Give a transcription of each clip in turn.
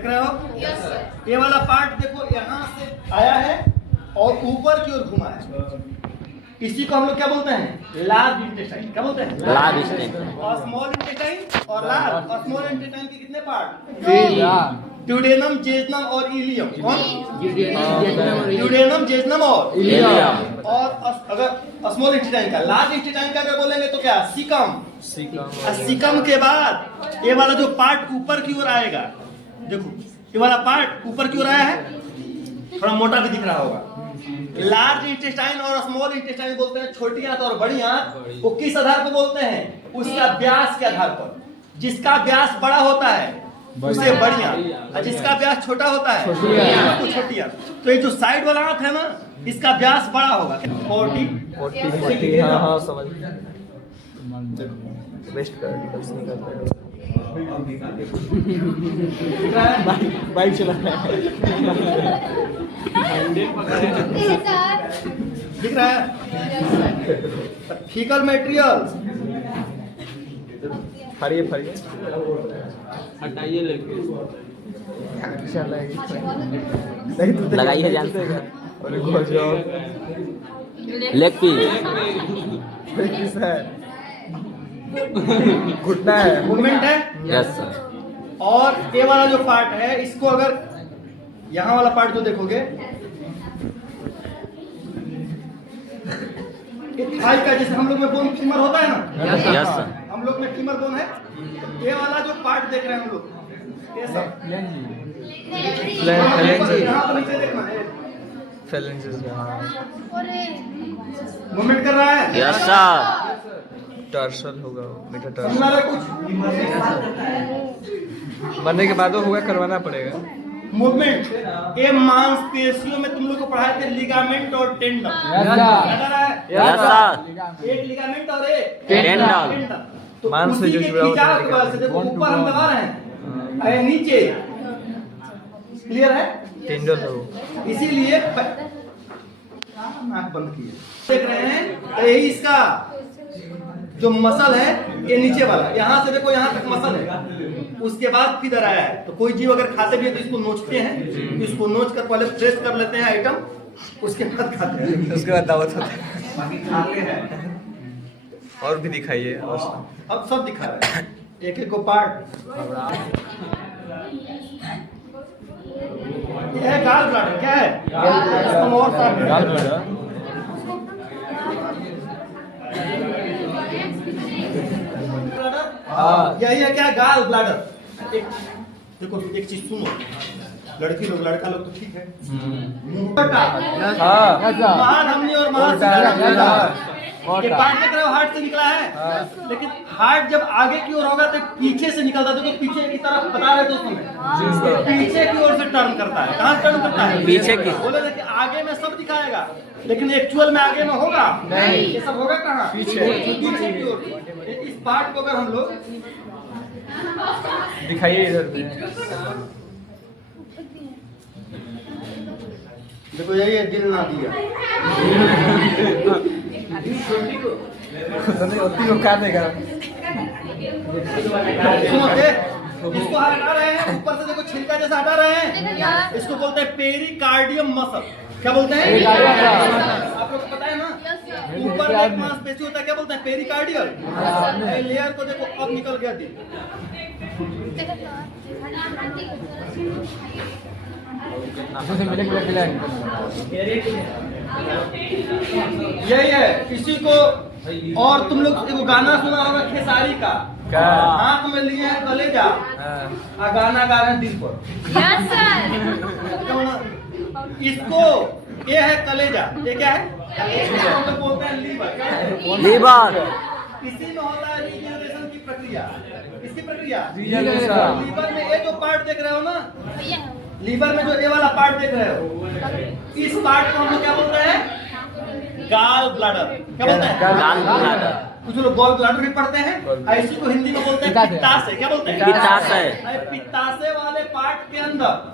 देख रहे हो? ये वाला पार्ट देखो यहाँ से आया है और ऊपर की ओर घुमा है। इसी को हम लोग क्या बोलते हैं? Large intestine. क्या बोलते हैं? Large intestine. और स्मॉल इंटेस्टाइन और लार्ज। और स्मॉल इंटेस्टाइन के कितने पार्ट? ड्यूडेनम, जेजनम और इलियम। कौन? ड्यूडेनम, जेजनम और इलियम। और अगर स्मॉल इंटेस्टाइन का, लार्ज इंटेस्टाइन का अगर बोलेंगे तो क्या? सीकम। सीकम के बाद ये वाला जो पार्ट ऊपर की ओर आएगा, देखो ये वाला पार्ट ऊपर की ओर आया है, थोड़ा मोटा भी दिख रहा होगा। लार्ज इंटेस्टाइन और स्मॉल इंटेस्टाइन बोलते हैं छोटी आंत और बड़ी आंत। वो किस आधार पर बोलते हैं? उसका व्यास के आधार पर। जिसका व्यास बड़ा होता है उसे बड़ी आंत, और जिसका व्यास छोटा होता है उसको छोटी आंत। तो ये जो साइड वाला आंत है ना, इसका व्यास बड़ा होगा। 40 हाँ समझ वेस्ट कर बाइक चला दिख रहा है? फीकल मटेरियल फड़िए हटाइए लेके लगाइए जानते हैं लेग पीस है घुटना है मूवमेंट है। Yes sir. और ये वाला जो पार्ट है, इसको अगर यहाँ वाला पार्ट जो देखोगे, थाई का जैसे हम लोग में बोन फीमर होता है ना, यस सर। हम लोग में फीमर बोन है। ये वाला जो पार्ट देख रहे हैं हम लोग, ये सब यहाँ पर नीचे देखना है, मूवमेंट कर रहा है। Yes sir. टर्सल होगा मीठा समझ रहे कुछ? बनने के बाद होगा, करवाना पड़ेगा मूवमेंट। ये मांसपेशियों में तुम लोग को पढ़ाए थे लिगामेंट और टेंडन। Yes sir. एक लिगामेंट और एक टेंडन। तो मांस से उसी जो के जुड़ा होता है खिंचाव की वजह से देखो ऊपर हम दबा रहे हैं, अरे नीचे क्लियर है। टेंडल हो, इसीलिए नाक बंद किए देख रहे हैं। तो यही इसका जो मसल है, ये नीचे वाला, यहाँ से देखो यहाँ तक मसल है, उसके बाद किधर आया है। तो कोई जीव अगर खाते भी है तो इसको नोचते हैं, तो इसको नोच कर पहले फ्रेश कर लेते हैं आइटम, उसके बाद खाते हैं, उसके बाद दावत होता है। बाकी खाते हैं। और भी दिखाइए। अब सब दिखा रहे हैं एक एक को पार्ट। यह है गाल ब्लैडर। क्या है? और यही है क्या? Gall bladder. एक देखो, एक चीज सुनो, लड़की लोग लड़का लोग तो ठीक है, महाधमनी और महाशिरा ये पार्ट देख रहे हो, हार्ट से निकला है। लेकिन हार्ट जब आगे की ओर होगा तो पीछे से निकलता है। तो पीछे की तरफ बता रहे दोस्तों में, पीछे की ओर से टर्न करता है। कहाँ टर्न करता है? पीछे की। बोले थे कि आगे में सब दिखाएगा, लेकिन एक्चुअल में आगे में होगा नहीं। ये सब होगा कहाँ? पीछे की ओर। इस पार्ट को अगर हम लोग दिखाइए इधर देखो, यही है दिल ना दिया। को क्या देगा? इसको हटा रहे हैं, ऊपर से देखो छिलका जैसा हटा रहे हैं। इसको बोलते हैं पेरिकार्डियम मसल। क्या बोलते हैं? आप लोग को पता है ना, ऊपर एक मांसपेशी होता है, क्या बोलते हैं? पेरिकार्डियल। लेयर को देखो अब निकल गया दिल। यही है इसी को। और तुम लोग एगो गाना सुना होगा खेसारी का, हाथ में लिए हैं कलेजा, गाना गा रहे हैं दिल पर। इसको ये है कलेजा। ये क्या है? हम लोग बोलते हैं लीवर। लीवर। इसी में होता है रीजनरेशन की प्रक्रिया। इसकी प्रक्रिया लीवर में ये जो पार्ट देख रहे हो ना, लीवर में जो ये वाला पार्ट देख रहे हो, इस पार्ट को हम लोग क्या बोलते हैं? Gall bladder. क्या बोलते हैं? Gall bladder. कुछ लोग गॉल ब्लैडर भी पढ़ते हैं। इसी को हिंदी में बोलते हैं पित्ताशय। क्या बोलते हैं? पित्ताशय। पित्ताशय वाले पार्ट के अंदर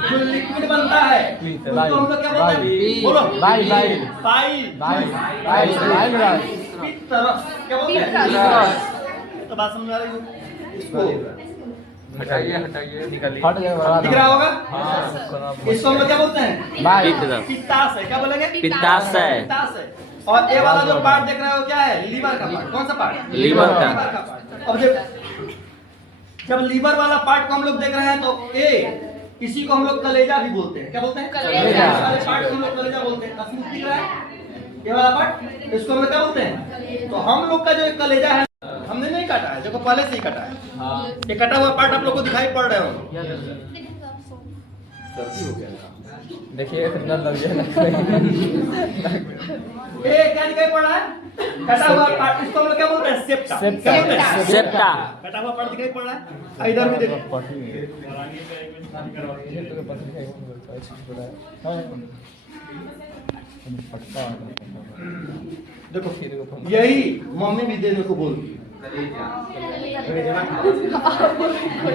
जो लिक्विड बनता है उसको हम लोग क्या बोलते हैं? बोलो। बाइल। पित्त रस। क्या बोलते हैं? तो बात समझ आ रही है? इसको हटाइए हटाइए निकालिए। हट जाएगा दिख रहा होगा? हाँ इसको हम लोग क्या बोलते हैं? पित्त पित्ताशय। क्या बोलेंगे? पित्ताशय। पित्ताशय। और ये वाला जो पार्ट देख रहे हो क्या है? लीवर का पार्ट। कौन सा पार्ट? लीवर का। लीवर का पार्ट। अब जब लीवर वाला पार्ट को हम लोग देख रहे हैं तो ए इसी को हम लोग कलेजा भी बोलते हैं। क्या बोलते हैं? कलेजा। वाले पार्ट को हम लोग कलेजा बोलते हैं। स्मूथ दिख रहा है ये वाला पार्ट, इसको हम लोग क्या बोलते हैं? तो हम लोग का जो कलेजा है हमने नहीं काटा है, देखो पहले से ही काटा है। ये कटा हुआ पार्ट आप लोग को दिखाई पड़ रहे हो। देखिए कितना लग गया। ये क्या दिखाई पड़ रहा है? कटा हुआ पार्ट, इसको हम लोग क्या बोलते हैं? सेप्टा। क्या बोलते हैं? सेप्टा। कटा हुआ पार्ट दिखाई पड़ रहा है। इधर भी देखो, देखो यही मम्मी भी देने को बोलती है।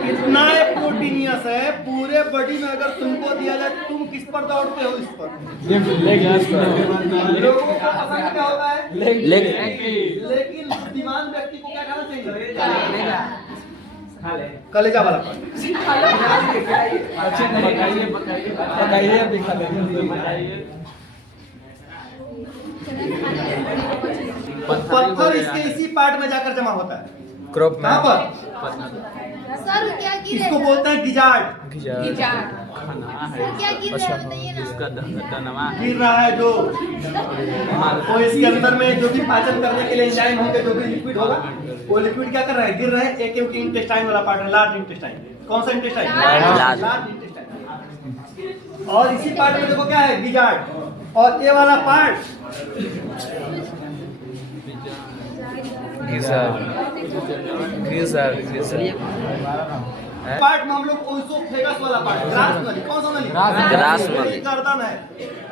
इतना प्रोटीनियस है, पूरे बॉडी में अगर तुमको दिया जाए तुम किस पर दौड़ते हो? इस पर। लोगों को पसंद क्या होता है? लेकिन बुद्धिमान व्यक्ति को क्या खाना चाहिए? कलेजा वाला पार्ट। बताइए अभी खा लेंगे। पत्थर इसके इसी पार्ट में जाकर जमा होता है। क्रॉप में कहाँ पर? सर क्या गिर इसको बोलते हैं गिजार्ड। सर क्या गिर रहा है बताइए ना। गिर रहा है जो, तो इसके अंदर में जो भी पाचन करने के लिए एंजाइम होंगे, जो भी लिक्विड होगा, वो लिक्विड क्या कर रहा है? गिर रहे हैं। एक इंटेस्टाइन वाला पार्ट है, लार्ज इंटेस्टाइन। कौन सा इंटेस्टाइन? Large intestine. और इसी पार्ट में देखो क्या है? गिजार्ड। और ये वाला पार्ट पार्ट में हम लोग ओइसोफेगस वाला पार्ट, ग्रास नली। कौन सा नली? ग्रास नली। यही गर्दन है,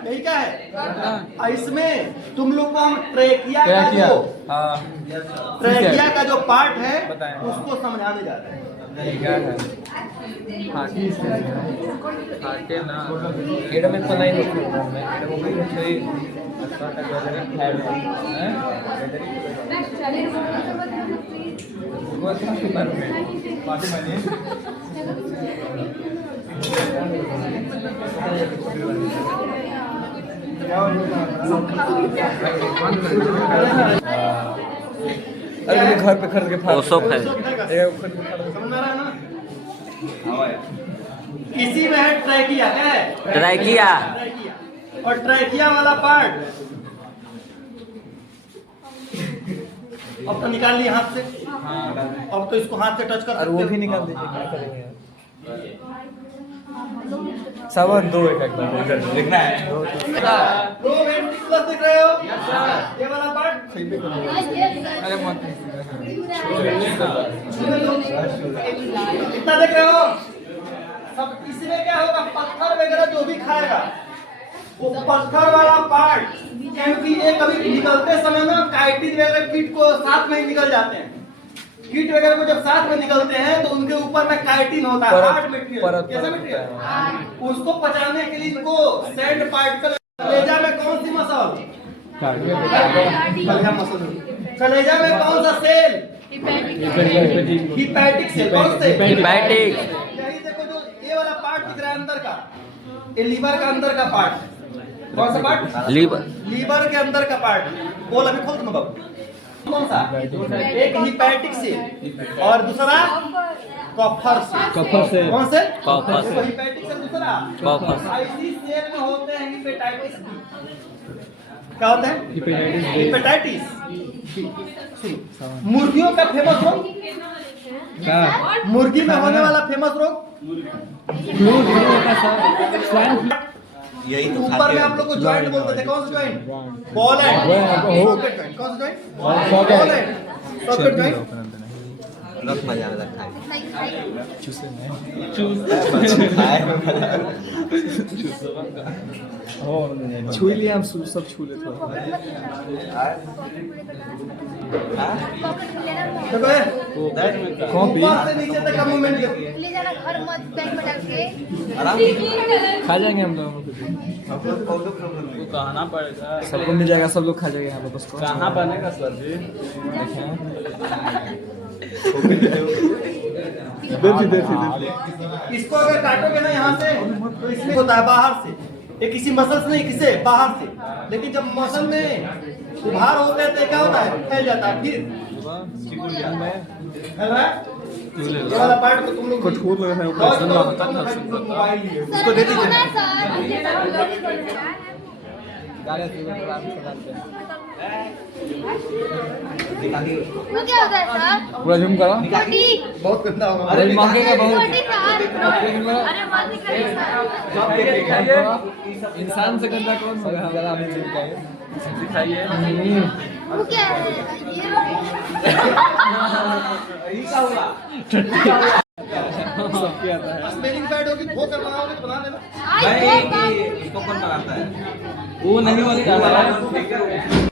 यही क्या है? इसमें तुम लोग को हम ट्रेकिया का जो पार्ट है उसको समझाने जा रहे हैं। एड में तो नहीं अरे घर पे खरीद के ओसोफेगस। समझ में आ रहा है ना? इसी में है ट्रैकिया। क्या है? ट्रैकिया। और ट्रैकिया वाला पार्ट अब तो निकाल लिया हाथ से। अब तो इसको हाथ से टच कर और वो भी निकाल दीजिए, क्या करेंगे? सावन दो एक लिखना है। दो वेंट्रिकुलर दिख रहे हो? ये वाला पार्ट अरे मत कितना देख रहे हो? सब इसमें क्या होगा? पत्थर वगैरह जो भी खाएगा वो पत्थर वाला पार्ट, क्योंकि ये कभी निकलते समय ना काइटिन वगैरह कीट को साथ में ही निकल जाते हैं। कीट वगैरह को जब साथ में निकलते हैं तो उनके ऊपर में काइटिन होता है, हार्ड मटेरियल। कैसा मटेरियल? उसको पचाने के लिए इनको सैंड पार्टिकल। कलेजा में कौन सी मसल? कलेजा में कौन सा सेल? Hepatic cell. कौन से? हिपैटिक। यही देखो जो ये वाला पार्ट दिख रहा है अंदर का, ये लीवर का अंदर का पार्ट। कौन सा पार्ट? लीवर। लीवर के अंदर का पार्ट। बोल अभी खोल तुम बाबू। कौन सा? एक हिपैटिक सेल और दूसरा कॉपर सेल। कौन से? Copper cell. हिपैटिक सेल दूसरा कॉपर सेल। इसी सेल में होते हैं हिपेटाइटिस बी। क्या होता है? Hepatitis B. मुर्गियों का फेमस रोग? मुर्गी में होने वाला फेमस रोग? यही तो ऊपर में आप लोग को जॉइंट बोलते थे। कौन सा joint? Ball and socket joint. कौन सा joint? Ball and socket joint. रख मजा आ रहा है। छू लिया हम सब छू ले थोड़ा। ऊपर से नीचे तक का मूवमेंट ले जाना घर मत बैग में डाल के। खा जाएंगे हम लोग कहना पड़ेगा। सबको मिल जाएगा, सब लोग खा जाएंगे यहाँ पे। बस कहाँ बनेगा सर जी? इसको अगर काटोगे ना यहाँ से तो इसमें होता है बाहर से, ये किसी मसल से नहीं, किसे बाहर से। लेकिन जब मसल में उभार होता है तो क्या होता है, फैल जाता है। फिर फैल रहा है ये वाला पार्ट को तुम लोग कठोर लग रहा है ऊपर से। मोबाइल लिए उसको दे दीजिए ना। वो क्या होता है सर? पूरा झूम करो। छोटी बहुत गंदा होगा। अरे मांगेगा बहुत। छोटी सर। अरे मत निकलिए सर। इंसान से गंदा कौन होगा हमारा आदमी का है। दिखाइए। वो क्या है सबके आता है। स्मेलिंग पैड होगी, धो कर बनाओगे तो बना लेना। ये इसको कौन बनाता है? वो नहीं वाली डाला है।